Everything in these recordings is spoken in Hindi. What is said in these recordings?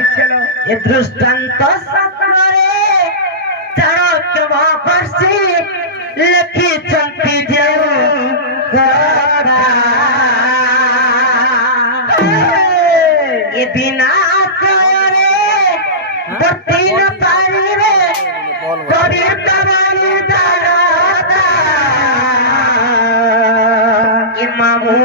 ଏ ଦୃଷ୍ଟାନ୍ତ ଶାସ୍ତ୍ରରେ ଚାଣକ୍ୟ ମହର୍ଷି ଲେଖିଛନ୍ତି ଯେଉଁ କଥା ଏ ବିନା ଆଶ୍ରୟରେ ବର୍ତ୍ତି ନ ପାରିବେ କରିତବନି ଦାରତା ଏ ମାମୁଁ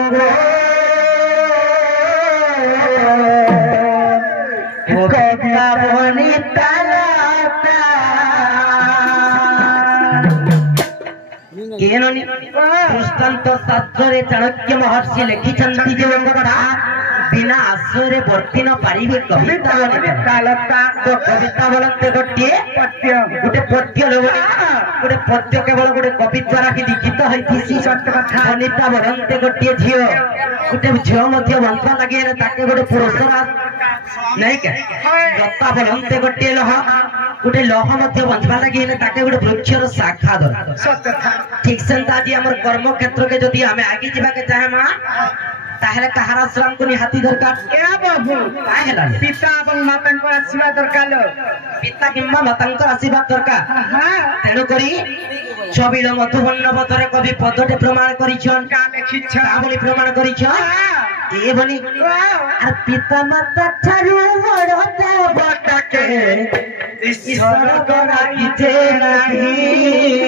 दृष्टांत शास्त्र चाणक्य महर्षि लिखिछन्ति जे कथा बिना आश्रय वर्ती न पारिबे कविता तो कविता बोलते गोटे पद्य गोटे पद्य केवल गोटे कवि द्वारा ही लिखित होइथिसी कविता बोलते गोटे झियो गोटे झियो मध्य बंधा लगे ताके गोटे पुरस्कार नहीं के लता बोलते गोटे लह गोटे लह मध्य बंधवा लगे ताके गोटे वृक्षर शाखा दरकार ठीक सेंता आज हमर कर्म क्षेत्र के जदि हमें आगे जीवा के चाहे मां ताहले कहार आश्रम को निहाती दरकार क्या बाबू काहेला पिता एवं मातांकर आशीर्वाद दरकार पिता किंबा मातांकर आशीर्वाद दरकार तेणु करी छबिल मधुबन्न पथरे कवि पदटे प्रमाण करिछन का लिखिछ का बोली प्रमाण करिछ ए बनी आ पिता माता ठारू बड़ते बटके ईश्वर करा किते नहीं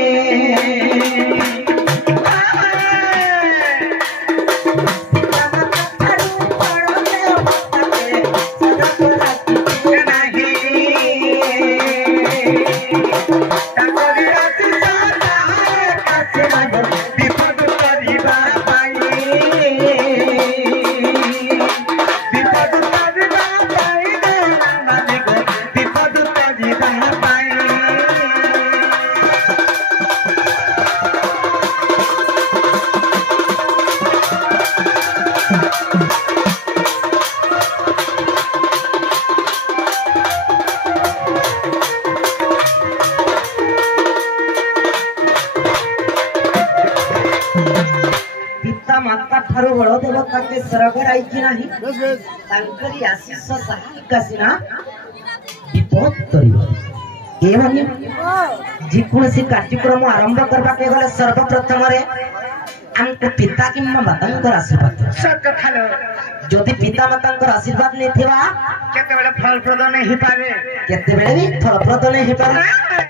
माता ठारू बड़देव ताके स्वर्ग आईची नाही तांकरी आशीष सहायिका सिना विपद करियो एवनी जे कोनसी कार्यक्रम आरंभ करबा के गले सर्वप्रथम रे हमको पिता किंबा मातांकर आशीर्वाद सत थालो जदि पिता मातांकर आशीर्वाद नै थिबा केते बेले फलप्रद नै हि पावे केते बेले भी फलप्रद नै हि पावे